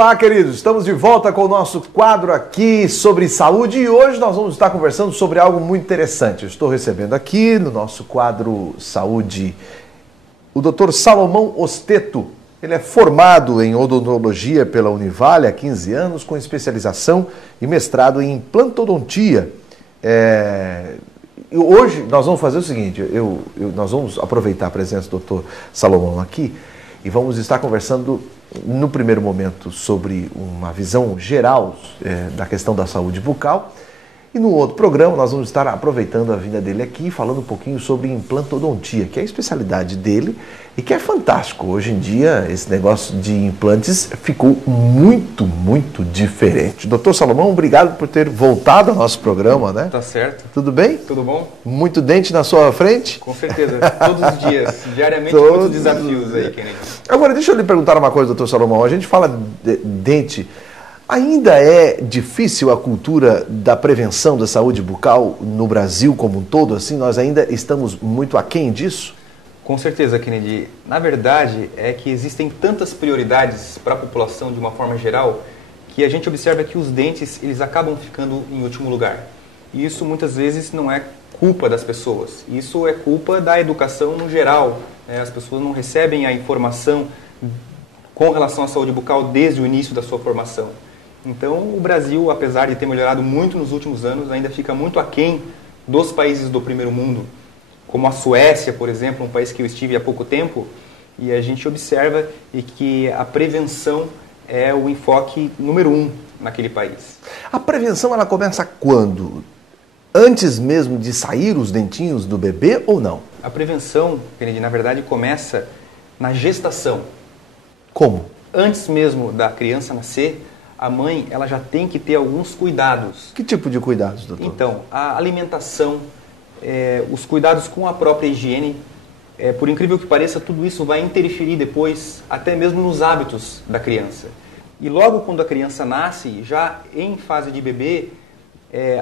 Olá, queridos. Estamos de volta com o nosso quadro aqui sobre saúde e hoje nós vamos estar conversando sobre algo muito interessante. Eu estou recebendo aqui no nosso quadro Saúde o Dr. Salomão Osteto. Ele é formado em odontologia pela Univale há 15 anos, com especialização e mestrado em implantodontia. Hoje nós vamos fazer o seguinte, nós vamos aproveitar a presença do Dr. Salomão aqui e vamos estar conversando no primeiro momento sobre uma visão geral da questão da saúde bucal. E no outro programa nós vamos estar aproveitando a vinda dele aqui e falando um pouquinho sobre implantodontia, que é a especialidade dele e que é fantástico. Hoje em dia esse negócio de implantes ficou muito diferente. Doutor Salomão, obrigado por ter voltado ao nosso programa, né? Tá certo. Tudo bem? Tudo bom? Muito dente na sua frente? Com certeza, todos os dias, diariamente muitos desafios aí, Kennedy. Agora deixa eu lhe perguntar uma coisa, doutor Salomão, a gente fala de dente. Ainda é difícil a cultura da prevenção da saúde bucal no Brasil como um todo? Assim, nós ainda estamos muito aquém disso? Com certeza, Kennedy. Na verdade, é que existem tantas prioridades para a população de uma forma geral que a gente observa que os dentes eles acabam ficando em último lugar. E isso muitas vezes não é culpa das pessoas. Isso é culpa da educação no geral. As pessoas não recebem a informação com relação à saúde bucal desde o início da sua formação. Então, o Brasil, apesar de ter melhorado muito nos últimos anos, ainda fica muito aquém dos países do primeiro mundo, como a Suécia, por exemplo, um país que eu estive há pouco tempo, e a gente observa que a prevenção é o enfoque número 1 naquele país. A prevenção, ela começa quando? Antes mesmo de sair os dentinhos do bebê ou não? A prevenção, Kennedy, na verdade, começa na gestação. Como? Antes mesmo da criança nascer, a mãe ela já tem que ter alguns cuidados. Que tipo de cuidados, doutor? Então, a alimentação, os cuidados com a própria higiene, por incrível que pareça, tudo isso vai interferir depois, até mesmo nos hábitos da criança. E logo quando a criança nasce, já em fase de bebê,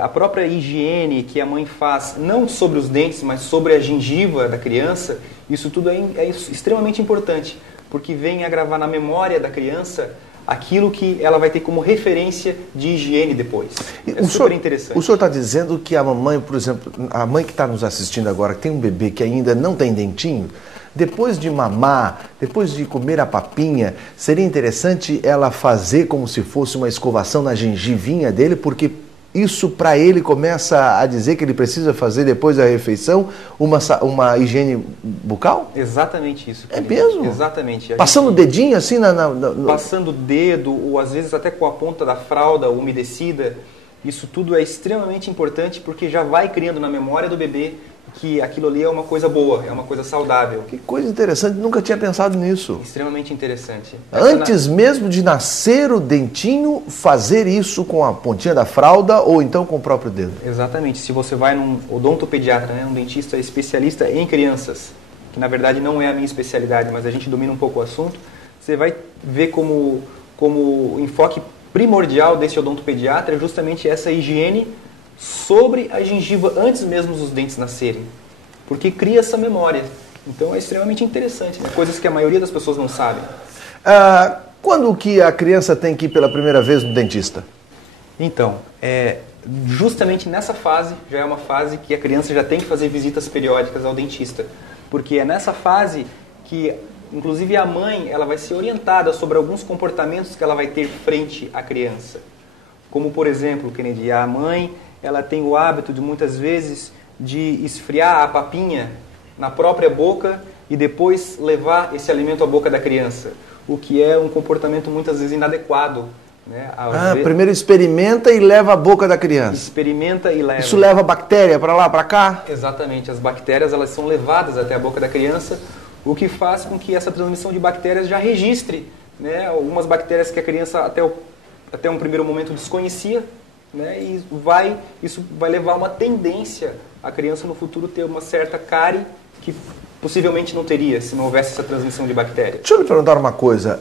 a própria higiene que a mãe faz, não sobre os dentes, mas sobre a gengiva da criança, isso tudo é extremamente importante, porque vem a gravar na memória da criança aquilo que ela vai ter como referência de higiene depois. É super interessante. O senhor está dizendo que a mamãe, por exemplo, a mãe que está nos assistindo agora, que tem um bebê que ainda não tem dentinho, depois de mamar, depois de comer a papinha, seria interessante ela fazer como se fosse uma escovação na gengivinha dele, porque isso para ele começa a dizer que ele precisa fazer depois da refeição uma higiene bucal? Exatamente isso. É mesmo? Exatamente. Passando o dedinho assim Passando o dedo, ou às vezes até com a ponta da fralda umedecida. Isso tudo é extremamente importante porque já vai criando na memória do bebê que aquilo ali é uma coisa boa, é uma coisa saudável. Que coisa interessante, nunca tinha pensado nisso. Extremamente interessante. Antes mesmo de nascer o dentinho, fazer isso com a pontinha da fralda ou então com o próprio dedo? Exatamente. Se você vai num odontopediatra, um dentista especialista em crianças, que na verdade não é a minha especialidade, mas a gente domina um pouco o assunto, você vai ver como enfoque primordial desse odontopediatra é justamente essa higiene sobre a gengiva antes mesmo dos dentes nascerem, porque cria essa memória. Então é extremamente interessante, né? Coisas que a maioria das pessoas não sabem. Quando que a criança tem que ir pela primeira vez no dentista? Então, justamente nessa fase, já é uma fase que a criança já tem que fazer visitas periódicas ao dentista, porque é nessa fase que, inclusive, a mãe ela vai ser orientada sobre alguns comportamentos que ela vai ter frente à criança. Como, por exemplo, Kennedy, a mãe ela tem o hábito de muitas vezes de esfriar a papinha na própria boca e depois levar esse alimento à boca da criança, o que é um comportamento muitas vezes inadequado. Né? Primeiro experimenta e leva à boca da criança. Experimenta e leva. Isso leva bactéria para lá, para cá? Exatamente, as bactérias elas são levadas até a boca da criança, o que faz com que essa transmissão de bactérias já registre, né? Algumas bactérias que a criança até um primeiro momento desconhecia, né? E isso vai levar a uma tendência a criança no futuro ter uma certa cárie que possivelmente não teria se não houvesse essa transmissão de bactéria. Deixa eu lhe perguntar uma coisa.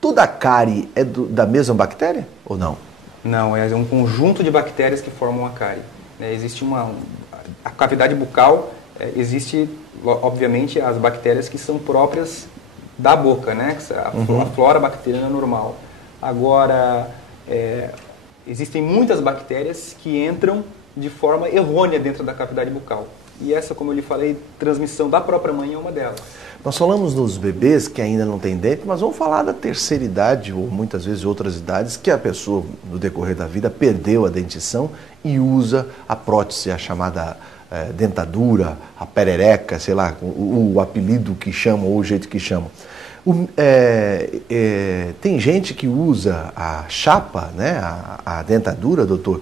Toda cárie é da mesma bactéria ou não? Não, é um conjunto de bactérias que formam a cárie. Existe a cavidade bucal, existe, obviamente, as bactérias que são próprias da boca, né? A flora bacteriana normal. Agora, existem muitas bactérias que entram de forma errônea dentro da cavidade bucal. E essa, como eu lhe falei, transmissão da própria mãe é uma delas. Nós falamos nos bebês que ainda não têm dente, mas vamos falar da terceira idade, ou muitas vezes outras idades, que a pessoa, no decorrer da vida, perdeu a dentição e usa a prótese, a chamada dentadura, a perereca, sei lá, o apelido que chamam ou o jeito que chamam. Tem gente que usa a chapa, né, a dentadura, doutor,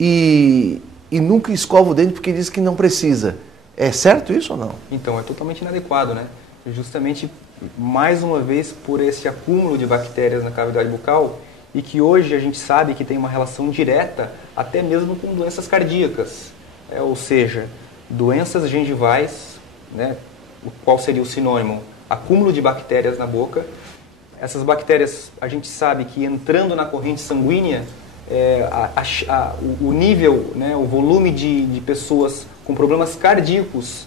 e nunca escova o dente porque diz que não precisa. É certo isso ou não? Então, é totalmente inadequado, né? Justamente, mais uma vez, por esse acúmulo de bactérias na cavidade bucal, e que hoje a gente sabe que tem uma relação direta até mesmo com doenças cardíacas, ou seja, doenças gengivais, né? Qual seria o sinônimo? Acúmulo de bactérias na boca. Essas bactérias, a gente sabe que entrando na corrente sanguínea, o nível, né, o volume de pessoas com problemas cardíacos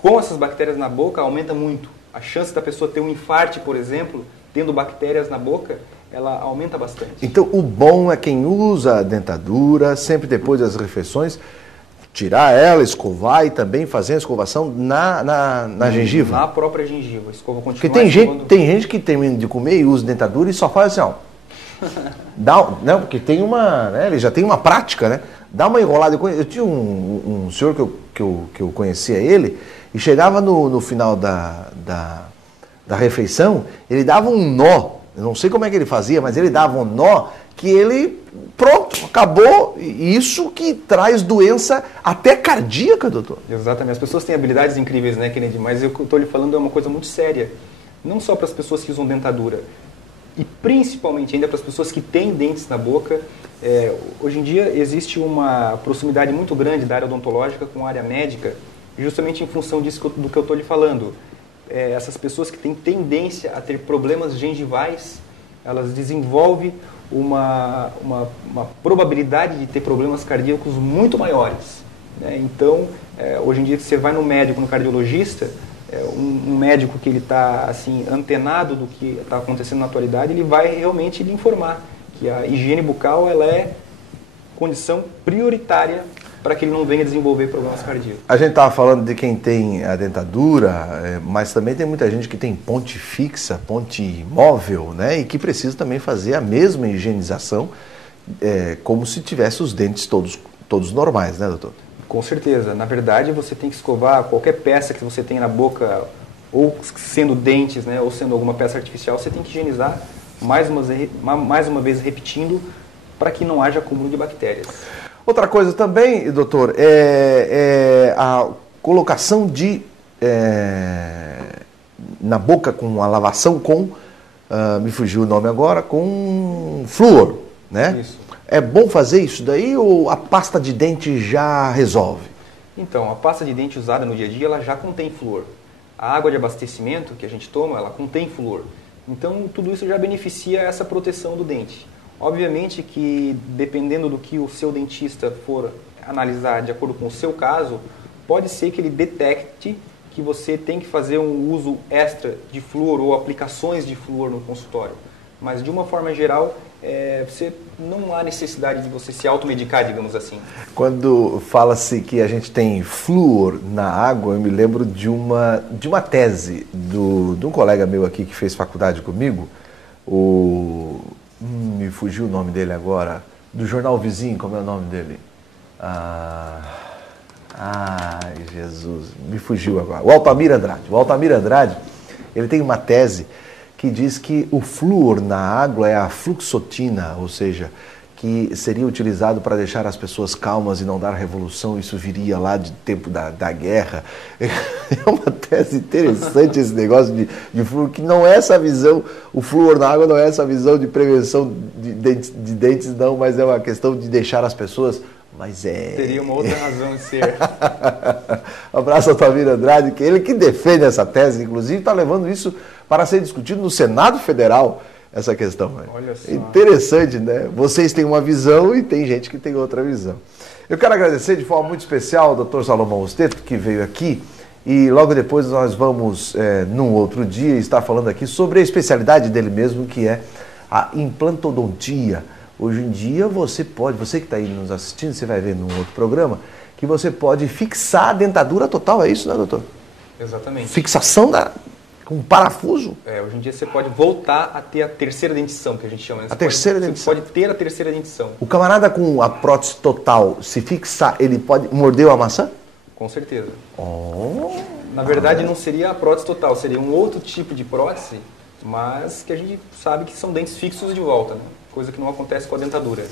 com essas bactérias na boca aumenta muito. A chance da pessoa ter um infarte, por exemplo, tendo bactérias na boca, ela aumenta bastante. Então, o bom é quem usa a dentadura, sempre depois das refeições, tirar ela, escovar e também fazer a escovação na gengiva? Na própria gengiva. Escova continua. Porque tem gente que termina de comer e usa dentadura e só faz assim, ó. Não, porque tem uma, né, ele já tem uma prática, né? Dá uma enrolada. Eu tinha um senhor que eu conhecia ele, e chegava no final da refeição, ele dava um nó. Eu não sei como é que ele fazia, mas ele dava um nó que ele, pronto, acabou. E isso que traz doença até cardíaca, doutor. Exatamente. As pessoas têm habilidades incríveis, né, Kennedy? Mas o que eu estou lhe falando é uma coisa muito séria. Não só para as pessoas que usam dentadura, e principalmente ainda para as pessoas que têm dentes na boca. Hoje em dia existe uma proximidade muito grande da área odontológica com a área médica, justamente em função disso do que eu estou lhe falando. Essas pessoas que têm tendência a ter problemas gengivais, elas desenvolvem uma probabilidade de ter problemas cardíacos muito maiores, né? Então, hoje em dia, você vai no médico, no cardiologista, um médico que ele está assim, antenado do que está acontecendo na atualidade, ele vai realmente lhe informar que a higiene bucal ela é condição prioritária para que ele não venha desenvolver problemas cardíacos. A gente estava falando de quem tem a dentadura, mas também tem muita gente que tem ponte fixa, ponte móvel, né? E que precisa também fazer a mesma higienização, como se tivesse os dentes todos normais, né, doutor? Com certeza. Na verdade, você tem que escovar qualquer peça que você tem na boca, ou sendo dentes, né, ou sendo alguma peça artificial, você tem que higienizar, mais uma vez repetindo, para que não haja acúmulo de bactérias. Outra coisa também, doutor, é a colocação na boca com a lavação com, me fugiu o nome agora, com flúor, né? Isso. É bom fazer isso daí ou a pasta de dente já resolve? Então, a pasta de dente usada no dia a dia, ela já contém flúor. A água de abastecimento que a gente toma, ela contém flúor. Então, tudo isso já beneficia essa proteção do dente. Obviamente que, dependendo do que o seu dentista for analisar de acordo com o seu caso, pode ser que ele detecte que você tem que fazer um uso extra de flúor ou aplicações de flúor no consultório. Mas, de uma forma geral, não há necessidade de você se automedicar, digamos assim. Quando fala-se que a gente tem flúor na água, eu me lembro de uma tese de um colega meu aqui que fez faculdade comigo, me fugiu o nome dele agora, do jornal vizinho, como é o nome dele? Ai, Jesus, me fugiu agora. O Altamir Andrade. O Altamir Andrade, ele tem uma tese que diz que o flúor na água é a fluoxetina, ou seja, que seria utilizado para deixar as pessoas calmas e não dar revolução. Isso viria lá de tempo da guerra. É uma tese interessante esse negócio de flúor, que não é essa visão, o flúor na água não é essa visão de prevenção de dentes não, mas é uma questão de deixar as pessoas... Teria uma outra razão de ser. Um abraço ao Altamir Andrade, que ele que defende essa tese, inclusive está levando isso para ser discutido no Senado Federal, essa questão. Né? Olha só. Interessante, né? Vocês têm uma visão e tem gente que tem outra visão. Eu quero agradecer de forma muito especial ao Dr. Salomão Osteto, que veio aqui, e logo depois nós vamos, num outro dia, estar falando aqui sobre a especialidade dele mesmo, que é a implantodontia. Hoje em dia você que está aí nos assistindo, você vai ver num outro programa, que você pode fixar a dentadura total, é isso, né, doutor? Exatamente. Fixação com parafuso? Hoje em dia você pode voltar a ter a terceira dentição, que a gente chama. Né? A terceira dentição. Você pode ter a terceira dentição. O camarada com a prótese total, se fixar, ele pode morder a maçã? Com certeza. Oh. Na verdade, não seria a prótese total, seria um outro tipo de prótese, mas que a gente sabe que são dentes fixos de volta, né? Coisa que não acontece com a dentadura.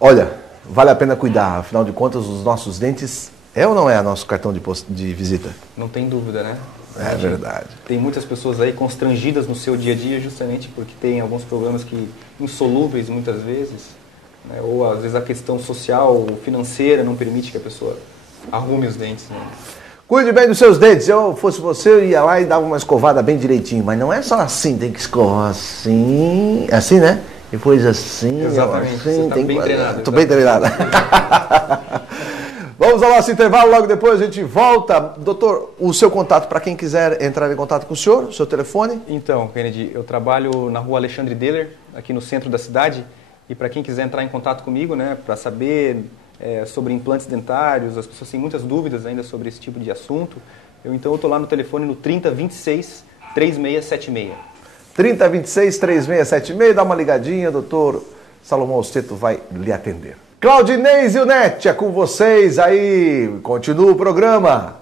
Olha, vale a pena cuidar, afinal de contas, os nossos dentes é ou não é nosso cartão de visita? Não tem dúvida, né? É verdade. Tem muitas pessoas aí constrangidas no seu dia a dia justamente porque tem alguns problemas insolúveis muitas vezes, né? Ou às vezes a questão social, financeira não permite que a pessoa arrume os dentes, né? Cuide bem dos seus dentes. Se eu fosse você, eu ia lá e dava uma escovada bem direitinho. Mas não é só assim, tem que escovar assim. Assim, né? Depois assim. Exatamente. Assim, você tá bem treinado. Estou bem treinado. Vamos ao nosso intervalo, logo depois a gente volta. Doutor, o seu contato para quem quiser entrar em contato com o senhor, o seu telefone? Então, Kennedy, eu trabalho na rua Alexandre Deller, aqui no centro da cidade. E para quem quiser entrar em contato comigo, né, para saber sobre implantes dentários, as pessoas têm muitas dúvidas ainda sobre esse tipo de assunto. Eu estou lá no telefone no 3026 3676. 3026 3676, dá uma ligadinha, doutor Salomão Osteto vai lhe atender. Claudinei Zilnetti, é com vocês aí, continua o programa.